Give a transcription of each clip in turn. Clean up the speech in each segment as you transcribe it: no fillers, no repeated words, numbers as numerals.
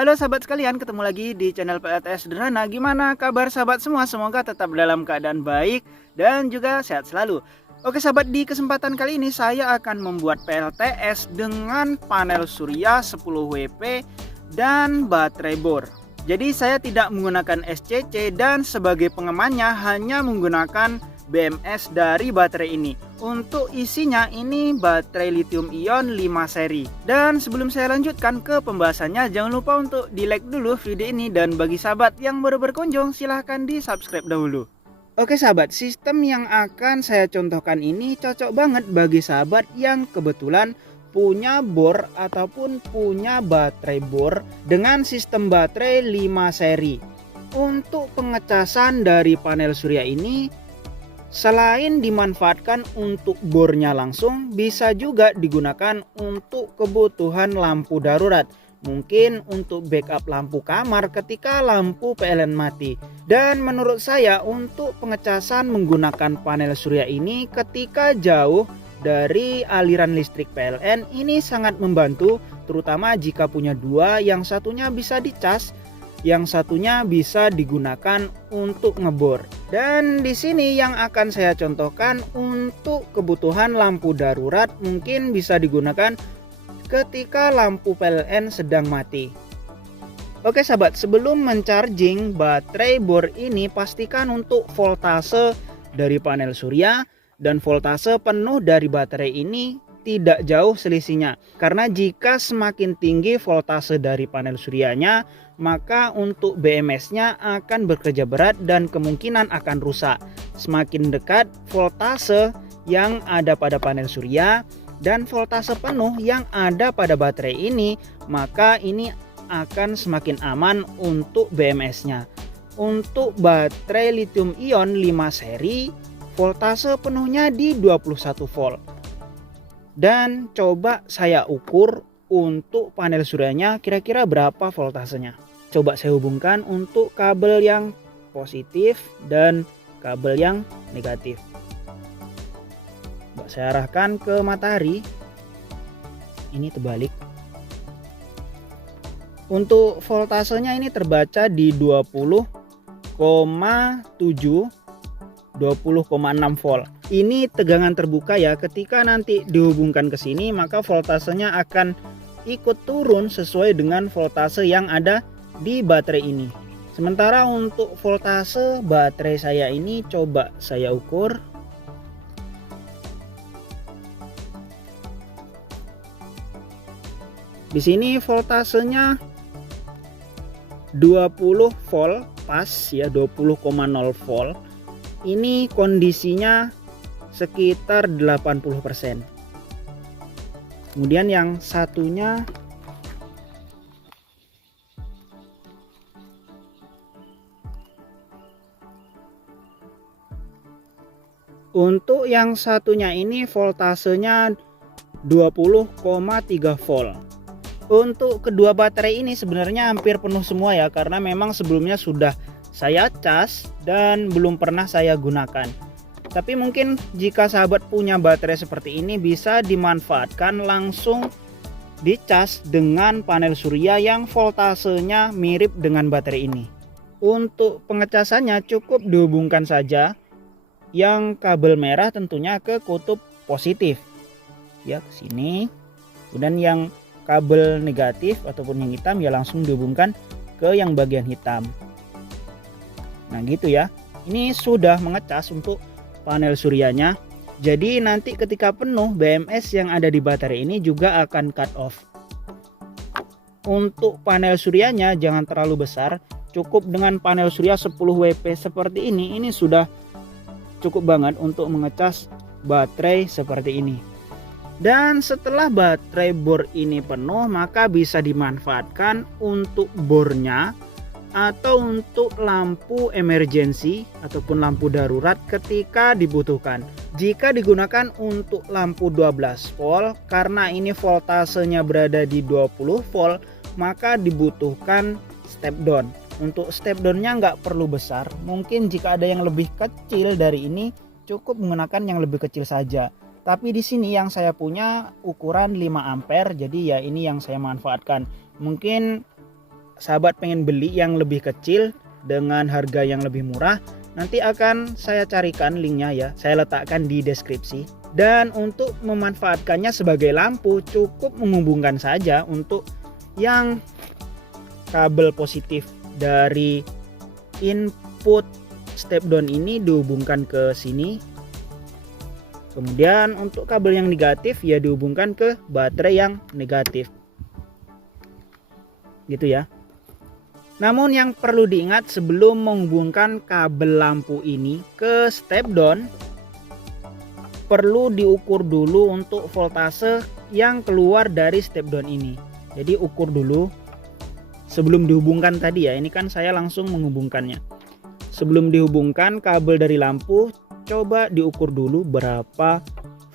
Halo sahabat sekalian, ketemu lagi di channel PLTS Sederhana. Gimana kabar sahabat semua? Semoga tetap dalam keadaan baik dan juga sehat selalu. Oke sahabat, di kesempatan kali ini saya akan membuat PLTS dengan panel surya 10 WP dan baterai bor. Jadi saya tidak menggunakan SCC dan sebagai pengamannya hanya menggunakan BMS dari baterai ini. Untuk isinya ini baterai lithium ion 5 seri. Dan sebelum saya lanjutkan ke pembahasannya, jangan lupa untuk di like dulu video ini, dan bagi sahabat yang baru berkunjung silahkan di subscribe dahulu. Oke sahabat, sistem yang akan saya contohkan ini cocok banget bagi sahabat yang kebetulan punya bor ataupun punya baterai bor dengan sistem baterai 5 seri. Untuk pengecasan dari panel surya ini, selain dimanfaatkan untuk bornya langsung, bisa juga digunakan untuk kebutuhan lampu darurat. Mungkin untuk backup lampu kamar ketika lampu PLN mati. Dan menurut saya untuk pengecasan menggunakan panel surya ini ketika jauh dari aliran listrik PLN ini sangat membantu, terutama jika punya dua, yang satunya bisa dicas, yang satunya bisa digunakan untuk ngebor. Dan di sini yang akan saya contohkan untuk kebutuhan lampu darurat, mungkin bisa digunakan ketika lampu PLN sedang mati. Oke sahabat, sebelum mencharging baterai bor ini, pastikan untuk voltase dari panel surya dan voltase penuh dari baterai ini tidak jauh selisihnya. Karena jika semakin tinggi voltase dari panel suryanya, maka untuk BMS-nya akan bekerja berat dan kemungkinan akan rusak. Semakin dekat voltase yang ada pada panel surya dan voltase penuh yang ada pada baterai ini, maka ini akan semakin aman untuk BMS-nya. Untuk baterai lithium ion 5 seri, voltase penuhnya di 21 volt. Dan coba saya ukur untuk panel suryanya kira-kira berapa voltasenya. Coba saya hubungkan untuk kabel yang positif dan kabel yang negatif. Coba saya arahkan ke matahari. Ini terbalik. Untuk voltasenya ini terbaca di 20,6 volt. Ini tegangan terbuka ya. Ketika nanti dihubungkan ke sini, maka voltasenya akan ikut turun sesuai dengan voltase yang ada di baterai ini. Sementara untuk voltase baterai saya ini coba saya ukur. Di sini voltasenya 20 volt pas ya, 20,0 volt. Ini kondisinya sekitar 80%. Kemudian yang satunya untuk yang satunya ini voltasenya 20,3 volt. Untuk kedua baterai ini sebenarnya hampir penuh semua ya, karena memang sebelumnya sudah saya cas dan belum pernah saya gunakan. Tapi mungkin jika sahabat punya baterai seperti ini, bisa dimanfaatkan langsung dicas dengan panel surya yang voltasenya mirip dengan baterai ini. Untuk pengecasannya cukup dihubungkan saja yang kabel merah tentunya ke kutub positif ya, ke sini. Kemudian yang kabel negatif ataupun yang hitam ya langsung dihubungkan ke yang bagian hitam. Nah gitu ya. Ini sudah mengecas untuk panel suryanya. Jadi nanti ketika penuh, BMS yang ada di baterai ini juga akan cut off. Untuk panel suryanya jangan terlalu besar. Cukup dengan panel surya 10 WP seperti ini sudah cukup banget untuk mengecas baterai seperti ini. Dan setelah baterai bor ini penuh, maka bisa dimanfaatkan untuk bornya atau untuk lampu emergency ataupun lampu darurat ketika dibutuhkan. Jika digunakan untuk lampu 12 volt, karena ini voltasenya berada di 20 volt, maka dibutuhkan step down. Untuk step downnya nggak perlu besar. Mungkin jika ada yang lebih kecil dari ini, cukup menggunakan yang lebih kecil saja. Tapi di sini yang saya punya ukuran 5 ampere, jadi ya ini yang saya manfaatkan. Mungkin sahabat pengen beli yang lebih kecil dengan harga yang lebih murah, nanti akan saya carikan linknya ya, saya letakkan di deskripsi. Dan untuk memanfaatkannya sebagai lampu cukup menghubungkan saja untuk yang kabel positif dari input step down ini dihubungkan ke sini. Kemudian untuk kabel yang negatif ya dihubungkan ke baterai yang negatif. Gitu ya. Namun yang perlu diingat sebelum menghubungkan kabel lampu ini ke step down, perlu diukur dulu untuk voltase yang keluar dari step down ini. Jadi ukur dulu sebelum dihubungkan tadi ya, ini kan saya langsung menghubungkannya. Sebelum dihubungkan kabel dari lampu, coba diukur dulu berapa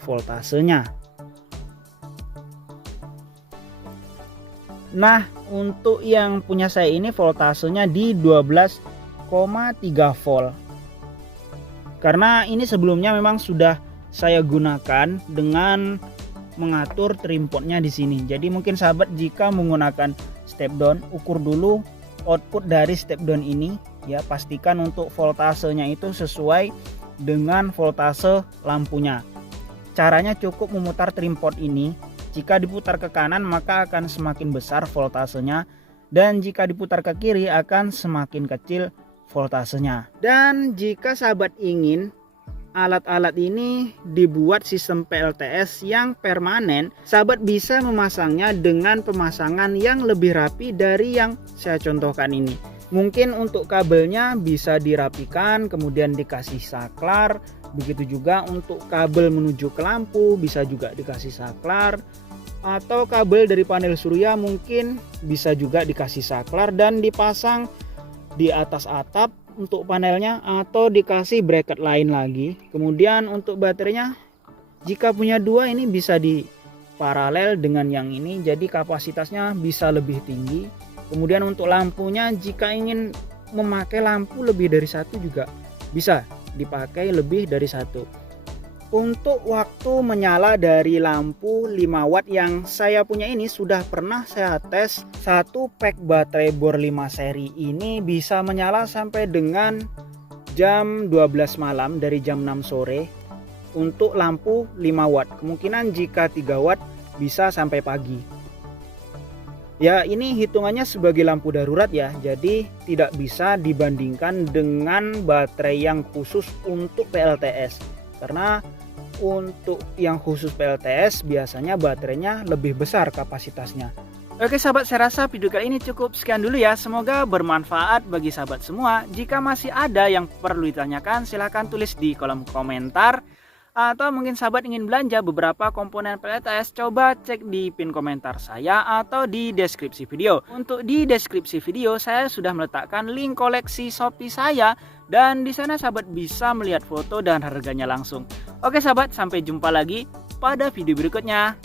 voltasenya. Nah, untuk yang punya saya ini voltasenya di 12,3 volt. Karena ini sebelumnya memang sudah saya gunakan dengan mengatur trim potnya di sini. Jadi mungkin sahabat jika menggunakan step down, ukur dulu output dari step down ini ya, pastikan untuk voltasenya itu sesuai dengan voltase lampunya. Caranya cukup memutar trim pot ini. Jika diputar ke kanan maka akan semakin besar voltasenya, dan jika diputar ke kiri akan semakin kecil voltasenya. Dan jika sahabat ingin alat-alat ini dibuat sistem PLTS yang permanen, sahabat bisa memasangnya dengan pemasangan yang lebih rapi dari yang saya contohkan ini. Mungkin untuk kabelnya bisa dirapikan kemudian dikasih saklar, begitu juga untuk kabel menuju ke lampu bisa juga dikasih saklar, atau kabel dari panel surya mungkin bisa juga dikasih saklar dan dipasang di atas atap untuk panelnya, atau dikasih bracket lain lagi. Kemudian untuk baterainya jika punya dua ini bisa di paralel dengan yang ini, jadi kapasitasnya bisa lebih tinggi. Kemudian untuk lampunya jika ingin memakai lampu lebih dari satu juga bisa dipakai lebih dari satu. Untuk waktu menyala dari lampu 5 watt yang saya punya ini sudah pernah saya tes. Satu pack baterai bor 5 seri ini bisa menyala sampai dengan jam 12 malam dari jam 6 sore untuk lampu 5 watt. Kemungkinan jika 3 watt bisa sampai pagi. Ya, ini hitungannya sebagai lampu darurat ya, jadi tidak bisa dibandingkan dengan baterai yang khusus untuk PLTS. Karena untuk yang khusus PLTS biasanya baterainya lebih besar kapasitasnya. Oke sahabat, saya rasa video kali ini cukup sekian dulu ya. Semoga bermanfaat bagi sahabat semua. Jika masih ada yang perlu ditanyakan silahkan tulis di kolom komentar. Atau mungkin sahabat ingin belanja beberapa komponen PLTS, coba cek di pin komentar saya atau di deskripsi video. Untuk di deskripsi video saya sudah meletakkan link koleksi Shopee saya, dan di sana sahabat bisa melihat foto dan harganya langsung. Oke sahabat, sampai jumpa lagi pada video berikutnya.